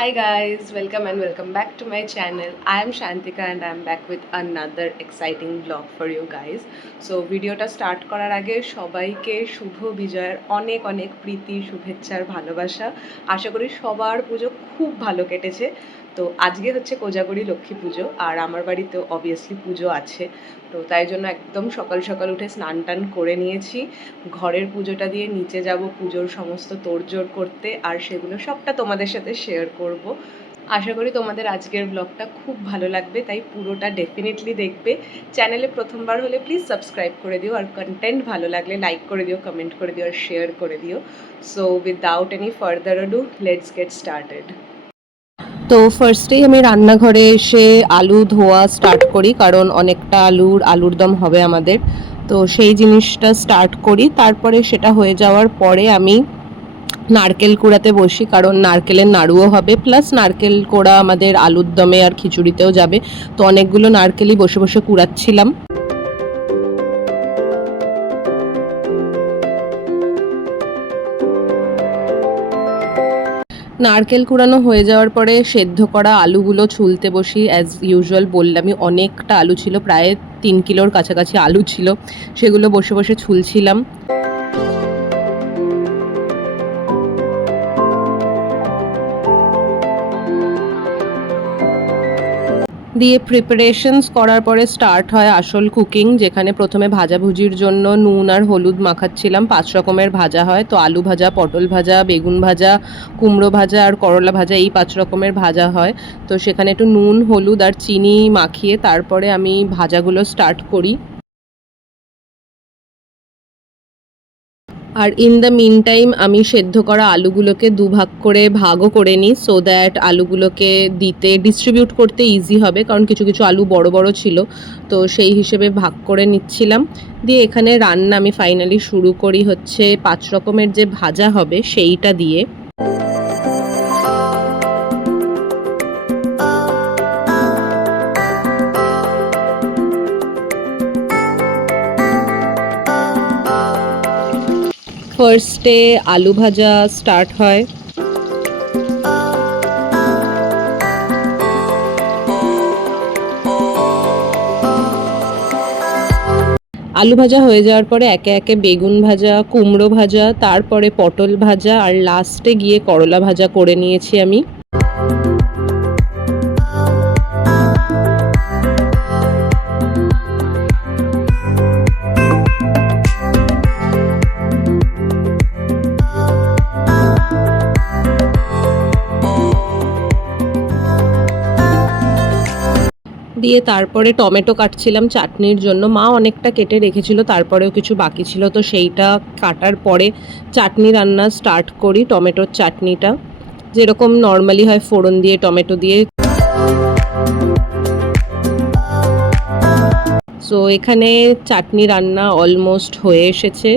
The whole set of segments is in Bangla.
Hi guys, welcome and welcome back to my channel. I am Shantika and I am back with another exciting vlog for you guys. So ভিডিওটা স্টার্ট করার আগে সবাইকে শুভ বিজয়ের অনেক অনেক প্রীতি শুভেচ্ছার ভালোবাসা। আশা করি সবার পুজো খুব ভালো কেটেছে। তো আজকে হচ্ছে কোজাগরি লক্ষ্মী পুজো আর আমার বাড়িতেও অবভিয়াসলি পুজো আছে। তো তাই জন্য একদম সকাল সকাল উঠে স্নান টান করে নিয়েছি। ঘরের পুজোটা দিয়ে নিচে যাব পুজোর সমস্ত তোড়জোড় করতে, আর সেগুলো সবটা তোমাদের সাথে শেয়ার করব। আশা করি তোমাদের আজকের ব্লগটা খুব ভালো লাগবে, তাই পুরোটা ডেফিনেটলি দেখবে। চ্যানেলে প্রথমবার হলে প্লিজ সাবস্ক্রাইব করে দিও, আর কন্টেন্ট ভালো লাগলে লাইক করে দিও, কমেন্ট করে দিও আর শেয়ার করে দিও। So without any further ado let's get started. তো ফার্স্টেই আমি রান্নাঘরে এসে আলু ধোয়া স্টার্ট করি, কারণ অনেকটা আলুর দম হবে আমাদের। তো সেই জিনিসটা স্টার্ট করি, তারপরে সেটা হয়ে যাওয়ার পরে আমি নারকেল কুড়াতে বসি, কারণ নারকেলের নাড়ুও হবে, প্লাস নারকেল কোড়া আমাদের আলুর দমে আর খিচুড়িতেও যাবে। তো অনেকগুলো নারকেলই বসে বসে কুড়াচ্ছিলাম। নারকেল কুড়ানো হয়ে যাওয়ার পরে সেদ্ধ করা আলুগুলো ছুলতে বসি। অ্যাজ ইউজুয়াল বললামই, অনেকটা আলু ছিল, প্রায় 3 কিলোর কাছাকাছি আলু ছিল, সেগুলো বসে বসে ছুলছিলাম। দিয়ে প্রিপারেশনস করার পরে স্টার্ট হয় আসল কুকিং, যেখানে প্রথমে ভাজাভুজির জন্য নুন আর হলুদ মাখাচ্ছিলাম। 5 রকমের ভাজা হয়, তো আলু ভাজা, পটল ভাজা, বেগুন ভাজা, কুমড়ো ভাজা আর করলা ভাজা, এই 5 রকমের ভাজা হয়। তো সেখানে একটু নুন, হলুদ আর চিনি মাখিয়ে তারপরে আমি ভাজাগুলো স্টার্ট করি। আর ইন দ্য মিন টাইম আমি সেদ্ধ করা আলুগুলোকে দুভাগ করে ভাগও করে নিই, সো দ্যাট আলুগুলোকে দিতে ডিস্ট্রিবিউট করতে ইজি হবে, কারণ কিছু কিছু আলু বড় বড় ছিল। তো সেই হিসেবে ভাগ করে নিচ্ছিলাম। দিয়ে এখানে রান্না আমি ফাইনালি শুরু করি হচ্ছে 5 রকমের যে ভাজা হবে সেইটা দিয়ে। ফার্স্টে আলু ভাজা স্টার্ট হয়। আলু ভাজা হয়ে যাওয়ার পরে একে একে বেগুন ভাজা, কুমড়ো ভাজা, তারপরে পটল ভাজা আর লাস্টে গিয়ে করলা ভাজা করে নিয়েছি আমি। দিয়ে তারপরে টমেটো কাটছিলাম চাটনির জন্য। মা অনেকটা কেটে রেখেছিল, তারপরেও কিছু বাকি ছিল, তো সেইটা কাটার পরে চাটনি রান্না স্টার্ট করি। টমেটোর চাটনিটা যেরকম নর্মালি হয়, ফোড়ন দিয়ে, টমেটো দিয়ে। সো এখানে চাটনি রান্না অলমোস্ট হয়ে এসেছে।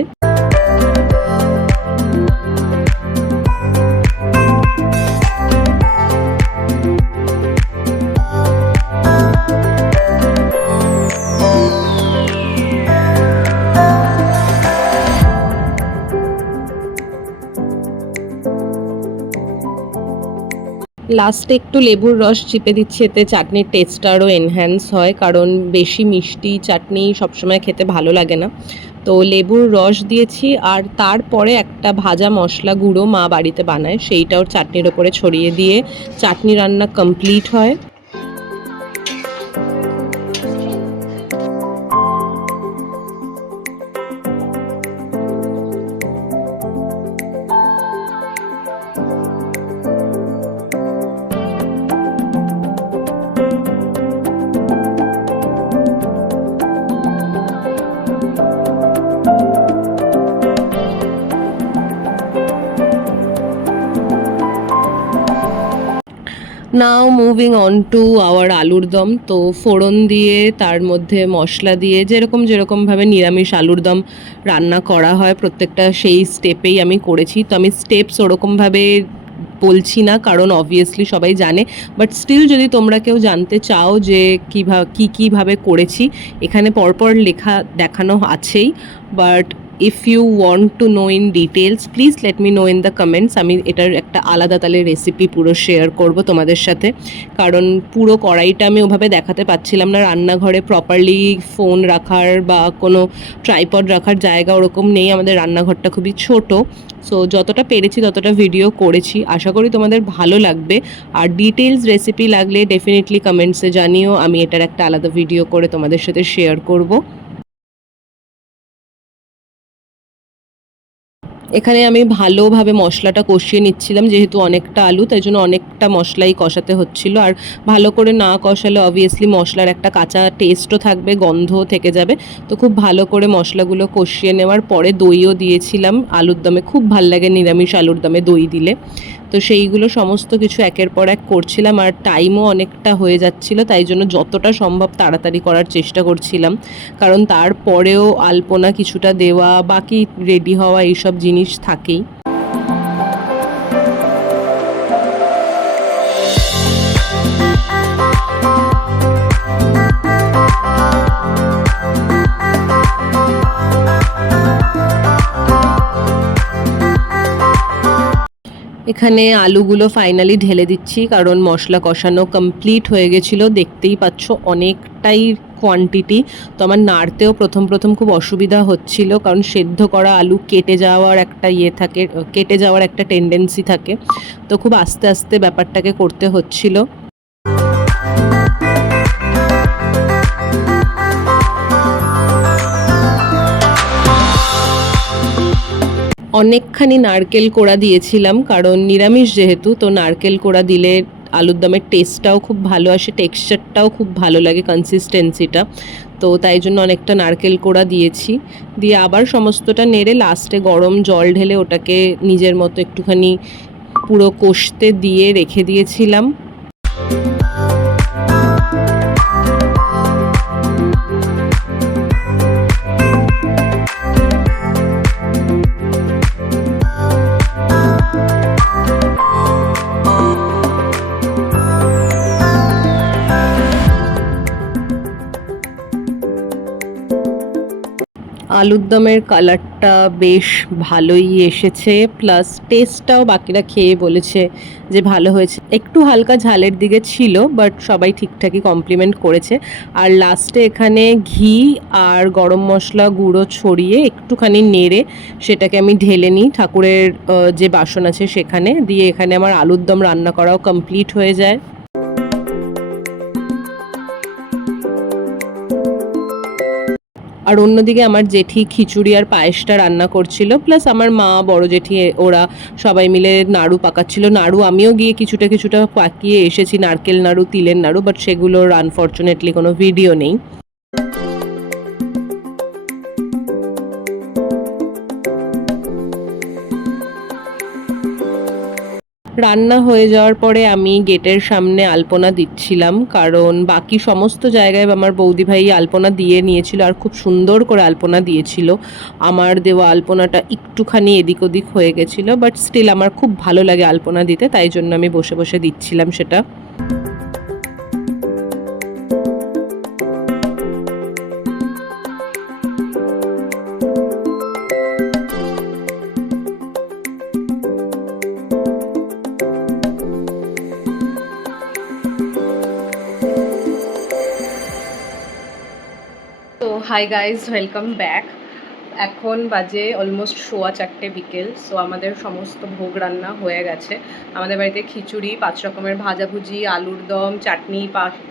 লাস্টে একটু লেবুর রস চিপে দিচ্ছি, এতে চাটনির টেস্টটা আরও এনহ্যান্স হয়, কারণ বেশি মিষ্টি চাটনি সবসময় খেতে ভালো লাগে না। তো লেবুর রস দিয়েছি, আর তারপরে একটা ভাজা মশলা গুঁড়ো মা বাড়িতে বানায়, সেইটাও চাটনির ওপরে ছড়িয়ে দিয়ে চাটনি রান্না কমপ্লিট হয়। নাও মুভিং অন টু আওয়ার আলুর দম। তো ফোড়ন দিয়ে তার মধ্যে মশলা দিয়ে যেরকমভাবে নিরামিষ আলুর দম রান্না করা হয় প্রত্যেকটা সেই স্টেপেই আমি করেছি। তো আমি স্টেপস ওরকমভাবে বলছি না, কারণ অবভিয়াসলি সবাই জানে, বাট স্টিল যদি তোমরা কেউ জানতে চাও যে কীভাবে করেছি, এখানে পরপর লেখা দেখানো আছেই। But if you want to know in details please let me know in the comments. আমি এটার একটা আলাদা তালে রেসিপি পুরো শেয়ার করব তোমাদের সাথে, কারণ পুরো কড়াইটা আমি ওভাবে দেখাতে পাচ্ছিলাম না। রান্নাঘরে প্রপারলি ফোন রাখার বা কোনো ট্রাইপড রাখার জায়গা ওরকম নেই, আমাদের রান্নাঘরটা খুবই ছোট। সো যতটা পেরেছি ততটা ভিডিও করেছি, আশা করি তোমাদের ভালো লাগবে। আর ডিটেলস রেসিপি লাগলে ডেফিনেটলি কমেন্টসে জানিও, আমি এটার একটা আলাদা ভিডিও করে তোমাদের সাথে শেয়ার করব। এখানে আমি ভালোভাবে মশলাটা কষিয়ে নিচ্ছিলাম, যেহেতু অনেকটা আলু তাই জন্য অনেকটা মশলাই কষাতে হচ্ছিল। আর ভালো করে না কষালে অবভিয়াসলি মশলার একটা কাঁচা টেস্টও থাকবে, গন্ধও থেকে যাবে। তো খুব ভালো করে মশলাগুলো কষিয়ে নেওয়ার পরে দইও দিয়েছিলাম। আলুর দমে খুব ভাল লাগে নিরামিষ আলুর দমে দই দিলে। তো সেইগুলো সমস্ত কিছু একের পর এক করছিলাম, আর টাইমও অনেকটা হয়ে যাচ্ছিল, তাই জন্য যতটা সম্ভব তাড়াতাড়ি করার চেষ্টা করছিলাম। কারণ তারপরেও আলপনা কিছুটা দেওয়া, বাকি রেডি হওয়া এইসব জিনিস থাকেই। এখানে আলুগুলো ফাইনালি ঢেলে দিচ্ছি, কারণ মশলা কষানো কমপ্লিট হয়ে গেছিলো। দেখতেই পাচ্ছ অনেকটাই কোয়ান্টিটি। তো আমার নাড়তেও প্রথম খুব অসুবিধা হচ্ছিল, কারণ সেদ্ধ করা আলু কেটে যাওয়ার একটা থাকে, কেটে যাওয়ার একটা টেন্ডেন্সি থাকে। তো খুব আস্তে আস্তে ব্যাপারটাকে করতে হচ্ছিল। অনেকখানি নারকেল কোড়া দিয়েছিলাম, কারণ নিরামিষ যেহেতু, তো নারকেল কোড়া দিলে আলুর দমের টেস্টটাও খুব ভালো আসে, টেক্সচারটাও খুব ভালো লাগে, কনসিস্টেন্সিটা। তো তাই জন্য অনেকটা নারকেল কোড়া দিয়েছি। দিয়ে আবার সমস্তটা নেড়ে লাস্টে গরম জল ঢেলে ওটাকে নিজের মতো একটুখানি পুরো কষতে দিয়ে রেখে দিয়েছিলাম। আলুর দমের কালারটা বেশ ভালোই এসেছে, প্লাস টেস্টটাও বাকিরা খেয়ে বলেছে যে ভালো হয়েছে। একটু হালকা ঝালের দিকে ছিল, বাট সবাই ঠিকঠাকই কমপ্লিমেন্ট করেছে। আর লাস্টে এখানে ঘি আর গরম মশলা গুঁড়ো ছড়িয়ে একটুখানি নেড়ে সেটাকে আমি ঢেলে নিই ঠাকুরের যে বাসন আছে সেখানে। দিয়ে এখানে আমার আলুর দম রান্না করাও কমপ্লিট হয়ে যায়। আর অন্যদিকে আমার জেঠি খিচুড়ি আর পায়েসটা রান্না করছিল, প্লাস আমার মা, বড় জেঠি, ওরা সবাই মিলে নাড়ু পাকাচ্ছিল। নাড়ু আমিও গিয়ে কিছুটা পাকিয়ে এসেছি, নারকেল নাড়ু, তিলের নাড়ু, বাট সেগুলোর আনফর্চুনেটলি কোনো ভিডিও নেই। রান্না হয়ে যাওয়ার পরে আমি গেটের সামনে আলপনা দিচ্ছিলাম, কারণ বাকি সমস্ত জায়গায় আমার বৌদি ভাই আলপনা দিয়ে নিয়েছিল আর খুব সুন্দর করে আলপনা দিয়েছিল। আমার দেওয়া আলপনাটা একটুখানি এদিক ওদিক হয়ে গেছিলো, বাট স্টিল আমার খুব ভালো লাগে আলপনা দিতে, তাই জন্য আমি বসে বসে দিচ্ছিলাম সেটা। তো হাই গাইজ, ওয়েলকাম ব্যাক। এখন বাজে অলমোস্ট 4:15 বিকেল। সো আমাদের সমস্ত ভোগ রান্না হয়ে গেছে। আমাদের বাড়িতে খিচুড়ি, 5 রকমের ভাজাভুজি, আলুর দম, চাটনি,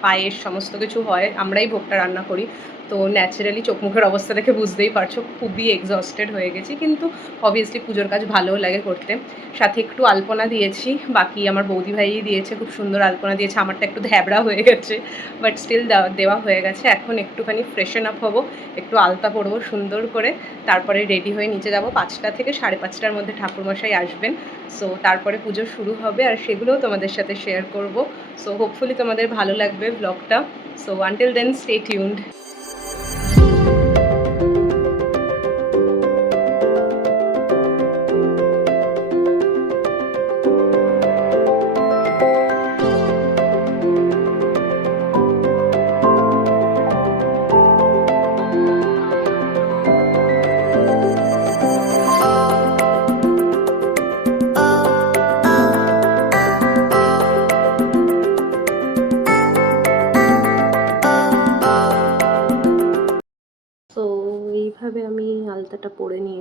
পায়েস সমস্ত কিছু হয়। আমরাই ভোগটা রান্না করি। তো ন্যাচারালি চোখ মুখের অবস্থা দেখে বুঝতেই পারছো খুবই এক্সস্টেড হয়ে গেছি, কিন্তু অবভিয়াসলি পুজোর কাজ ভালোও লাগে করতে। সাথে একটু আলপনা দিয়েছি, বাকি আমার বৌদি ভাইই দিয়েছে, খুব সুন্দর আলপনা দিয়েছে। আমারটা একটু ধ্যাবড়া হয়ে গেছে, বাট স্টিল দেওয়া হয়ে গেছে। এখন একটুখানি ফ্রেশন আপ হবো, একটু আলতা পরবো সুন্দর করে, তারপরে রেডি হয়ে নিচে যাব। 5টা থেকে 5:30টার মধ্যে ঠাকুরমশাই আসবেন। সো তারপরে পুজো শুরু হবে, আর সেগুলোও তোমাদের সাথে শেয়ার করব। সো হোপফুলি তোমাদের ভালো লাগবে ব্লগটা। So until then stay tuned.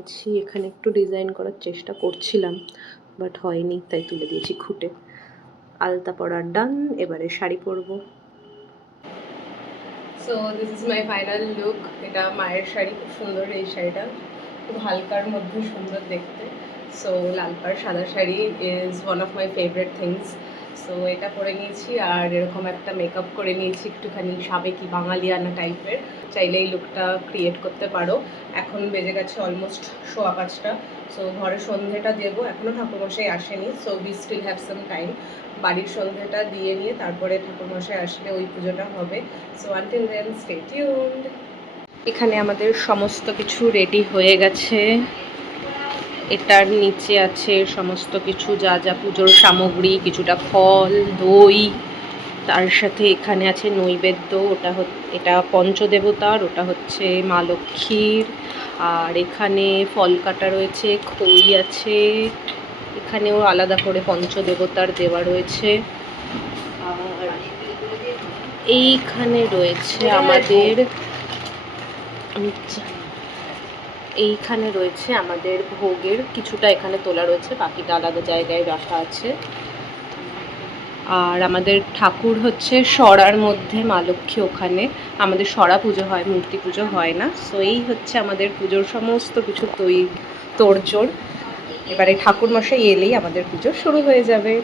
নিয়েছি। এখানে একটু ডিজাইন করার চেষ্টা করছিলাম, বাট হয়নি, তাই তুলে দিয়েছি খুঁটে। আলতা পরা ডান, এবারে শাড়ি পরবো। So this is my final look. এটা মায়ের শাড়ি, খুব সুন্দর এই শাড়িটা, খুব হালকার মধ্যে সুন্দর দেখতে। সো লাল পাড় সাদা sari is one of my favourite things. So এটা পরে নিয়েছি, আর এরকম একটা মেকআপ করে নিয়েছি একটুখানি সাবেকি বাঙালিয়ানা টাইপের। চাইলে এই লুকটা ক্রিয়েট করতে পারো। এখন বেজে গেছে অলমোস্ট 5:15। সো ঘরে সন্ধেটা দেবো, এখনও ঠাকুরমশাই আসেনি, so we still have some time. বাড়ির সন্ধেটা দিয়ে নিয়ে তারপরে ঠাকুরমশাই আসলে ওই পুজোটা হবে। So until then stay tuned. এখানে আমাদের সমস্ত কিছু রেডি হয়ে গেছে। এটার নিচে আছে সমস্ত কিছু যা যা পুজোর সামগ্রী, কিছুটা ফল, দই, তার সাথে এখানে আছে নৈবেদ্য। এটা পঞ্চদেবতার, ওটা হচ্ছে মা লক্ষ্মীর। আর এখানে ফল কাটা রয়েছে, খই আছে, এখানেও আলাদা করে পঞ্চদেবতার দেওয়া রয়েছে। আর এইখানে রয়েছে আমাদের ভোগের কিছুটা এখানে তোলা রয়েছে, বাকিটা আলাদা জায়গায় রাখা আছে। আর আমাদের ঠাকুর হচ্ছে সরার মধ্যে, মা লক্ষ্মী ওখানে। আমাদের সরা পুজো হয়, মূর্তি পুজো হয় না। সো এই হচ্ছে আমাদের পুজোর সমস্ত কিছু তোড়জোড়। এবারে ঠাকুরমশাই এলেই আমাদের পুজো শুরু হয়ে যাবে।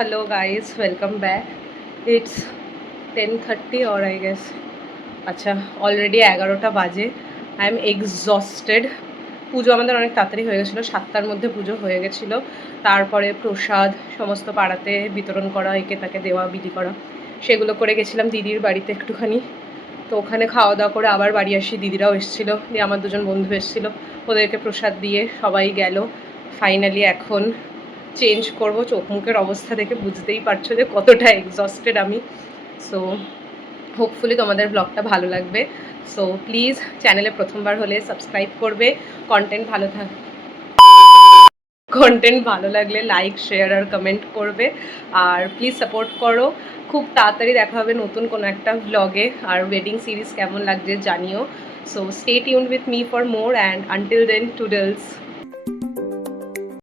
Hello guys, welcome back. It's 10:30 और आई गेस अच्छा অলরেডি 11টা বাজে। I am exhausted. পুজো আমাদের অনেক তাড়াতাড়ি হয়ে গেছিলো, 7টার মধ্যে পুজো হয়ে গেছিলো। তারপরে প্রসাদ সমস্ত পাড়াতে বিতরণ করা, একে তাকে দেওয়া, বিলি করা, সেগুলো করে গেছিলাম দিদির বাড়িতে একটুখানি। তো ওখানে খাওয়া দাওয়া করে আবার বাড়ি আসি। দিদিরাও এসেছিলো, দিয়ে আমার দুজন বন্ধু এসেছিলো, ওদেরকে প্রসাদ দিয়ে সবাই গেল। ফাইনালি এখন চেঞ্জ করব। চোখ মুখের অবস্থা দেখে বুঝতেই পারছো যে কতটা এক্সস্টেড আমি। সো হোপফুলি তোমাদের ব্লগটা ভালো লাগবে। সো প্লিজ চ্যানেলে প্রথমবার হলে সাবস্ক্রাইব করবে। কন্টেন্ট ভালো লাগলে লাইক, শেয়ার আর কমেন্ট করবে। আর প্লিজ সাপোর্ট করো। খুব তাড়াতাড়ি দেখা হবে নতুন কোনো একটা ব্লগে। আর ওয়েডিং সিরিজ কেমন লাগছে জানিও। So stay tuned with me for more, and until then টুডলস।